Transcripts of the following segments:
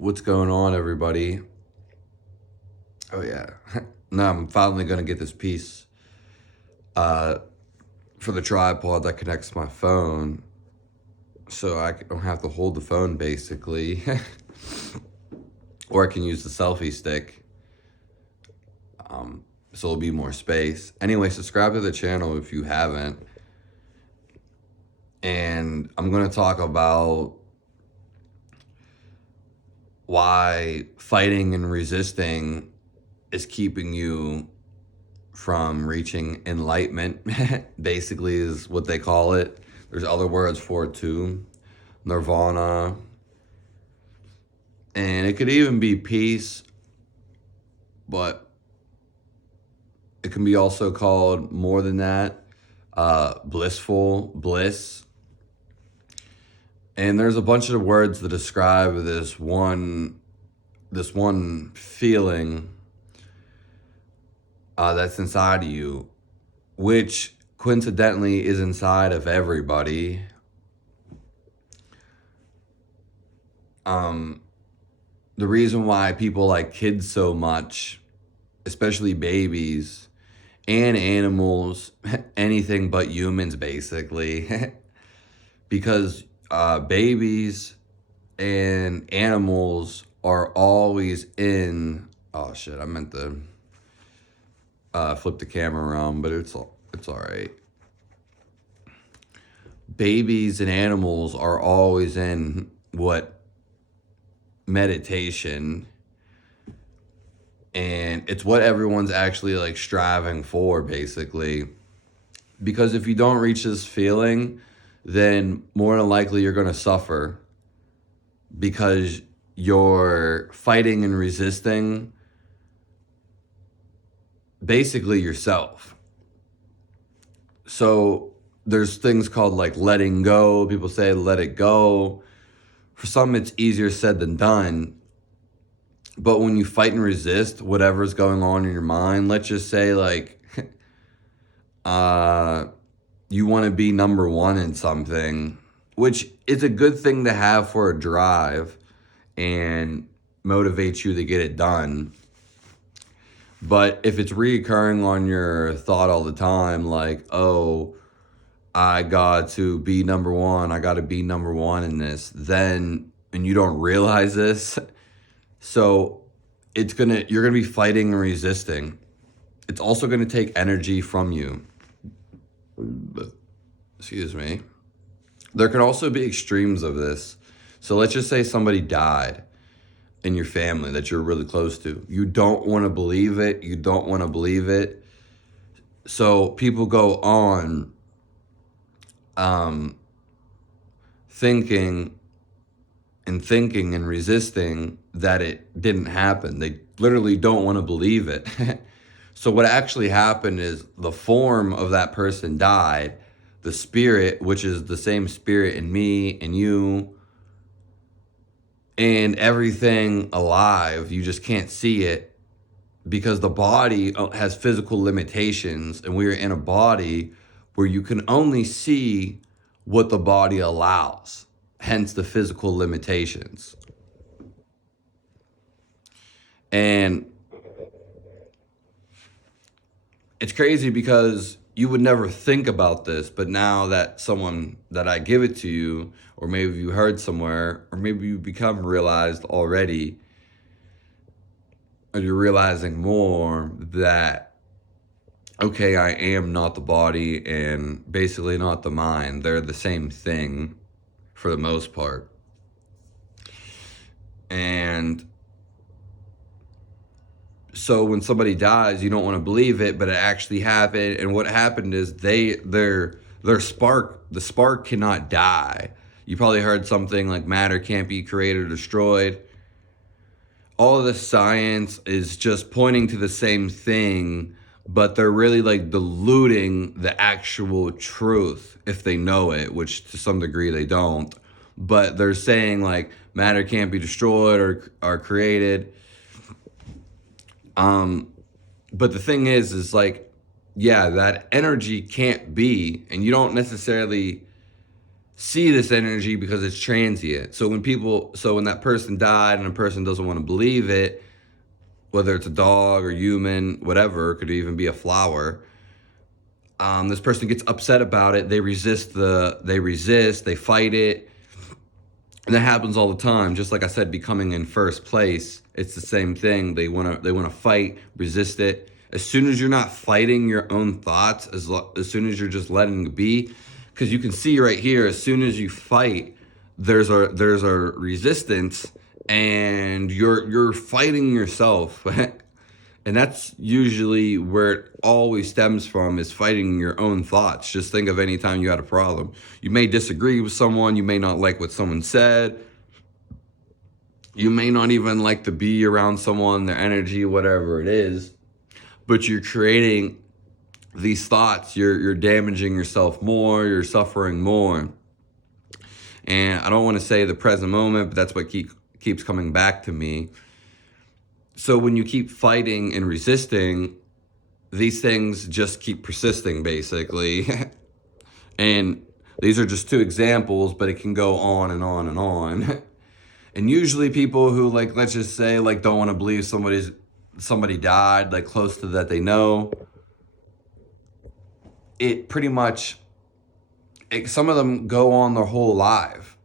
What's going on, everybody? Oh, yeah. Now I'm finally going to get this piece for the tripod that connects my phone so I don't have to hold the phone, basically. Or I can use the selfie stick, so it'll be more space. Anyway, subscribe to the channel if you haven't. And I'm going to talk about why fighting and resisting is keeping you from reaching enlightenment, basically, is what they call it. There's other words for it too. Nirvana. And it could even be peace, but it can be also called more than that, blissful, bliss. And there's a bunch of words that describe this one feeling that's inside of you, which coincidentally is inside of everybody. The reason why people like kids so much, especially babies and animals, anything but humans, basically, because babies and animals are always in. Oh shit! I meant to flip the camera around, but it's all right. Babies and animals are always in what? Meditation. And it's what everyone's actually like striving for, basically. Because if you don't reach this feeling, then more than likely you're going to suffer, because you're fighting and resisting basically yourself. So there's things called like letting go. People say let it go. For some, it's easier said than done. But when you fight and resist whatever's going on in your mind, let's just say like you want to be number one in something, which is a good thing to have for a drive and motivates you to get it done. But if it's reoccurring on your thought all the time, like, oh, I got to be number one, I got to be number one in this, then, and you don't realize this, so you're gonna be fighting and resisting. It's also gonna take energy from you. Excuse me. There can also be extremes of this. So let's just say somebody died in your family that you're really close to. You don't want to believe it. You don't want to believe it. So people go on thinking and resisting that it didn't happen. They literally don't want to believe it. So what actually happened is the form of that person died. The spirit, which is the same spirit in me and you and everything alive, you just can't see it because the body has physical limitations, and we are in a body where you can only see what the body allows, hence the physical limitations. And it's crazy because you would never think about this, but now that I give it to you, or maybe you heard somewhere, or maybe you become realized already, or you're realizing more that, okay, I am not the body and basically not the mind. They're the same thing for the most part. And so when somebody dies, you don't want to believe it, but it actually happened. And what happened is the spark cannot die. You probably heard something like matter can't be created or destroyed. All of the science is just pointing to the same thing, but they're really like diluting the actual truth if they know it, which to some degree they don't. But they're saying like matter can't be destroyed or created. But the thing is like, yeah, that energy can't be, and you don't necessarily see this energy because it's transient. So when that person died and a person doesn't want to believe it, whether it's a dog or human, whatever, it could even be a flower, this person gets upset about it. They resist, they fight it. And that happens all the time. Just like I said, becoming in first place, it's the same thing. They want to fight, resist it. As soon as you're not fighting your own thoughts, as soon as you're just letting it be, because you can see right here, as soon as you fight, there's a resistance, and you're fighting yourself. And that's usually where it always stems from, is fighting your own thoughts. Just think of any time you had a problem. You may disagree with someone. You may not like what someone said. You may not even like to be around someone, their energy, whatever it is. But you're creating these thoughts. You're damaging yourself more. You're suffering more. And I don't want to say the present moment, but that's what keeps coming back to me. So when you keep fighting and resisting, these things just keep persisting, basically. And these are just 2 examples, but it can go on and on and on. And usually people who, like, let's just say, like, don't want to believe somebody died, like, close to that they know, it pretty much, some of them go on their whole life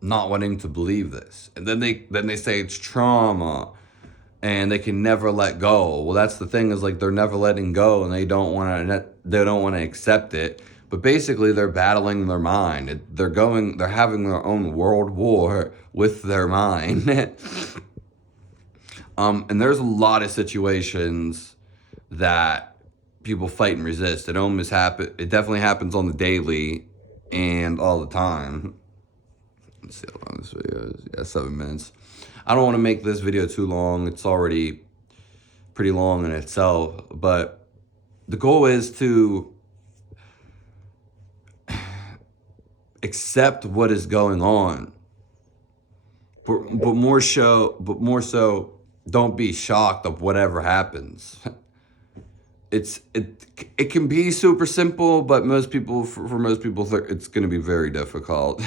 not wanting to believe this. And then they say it's trauma, and they can never let go. Well, that's the thing, is like, they're never letting go, and they don't want to accept it. But basically, they're battling their mind. They're having their own world war with their mind. And there's a lot of situations that people fight and resist. It definitely happens on the daily and all the time. Let's see how long this video is. Yeah, 7 minutes. I don't want to make this video too long. It's already pretty long in itself. But the goal is to accept what is going on. But more so, don't be shocked of whatever happens. It can be super simple, but for most people, it's going to be very difficult.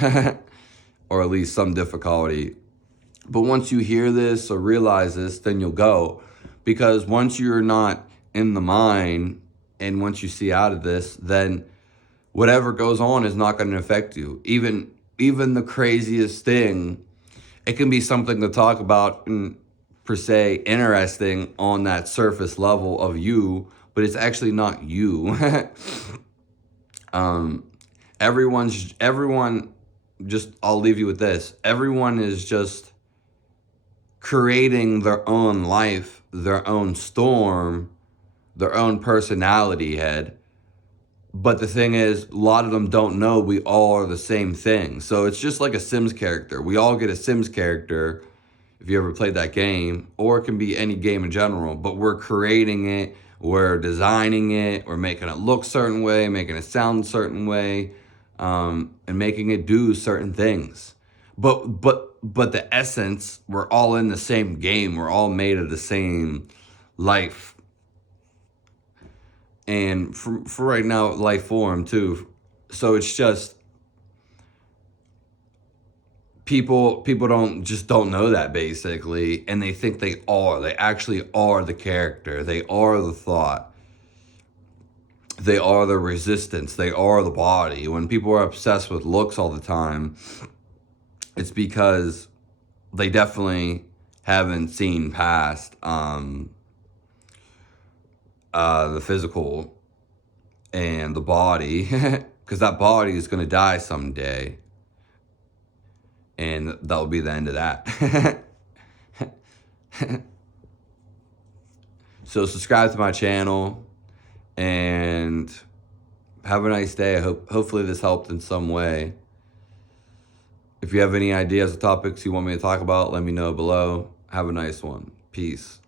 Or at least some difficulty. But once you hear this or realize this, then you'll go. Because once you're not in the mind, and once you see out of this, then whatever goes on is not going to affect you. Even the craziest thing, it can be something to talk about and, per se, interesting on that surface level of you, but it's actually not you. Everyone, just, I'll leave you with this. Everyone is just creating their own life, their own storm, their own personality head. But the thing is, a lot of them don't know we all are the same thing. So it's just like a Sims character. We all get a Sims character, if you ever played that game, or it can be any game in general. But we're creating it, we're designing it, we're making it look a certain way, making it sound a certain way, and making it do certain things. But the essence, we're all in the same game. We're all made of the same life. And for right now, life form too. So it's just, people don't know that, basically. And they think they actually are the character. They are the thought. They are the resistance. They are the body. When people are obsessed with looks all the time, it's because they definitely haven't seen past the physical and the body, because that body is going to die someday, and that'll be the end of that. So subscribe to my channel, and have a nice day. Hopefully this helped in some way. If you have any ideas or topics you want me to talk about, let me know below. Have a nice one. Peace.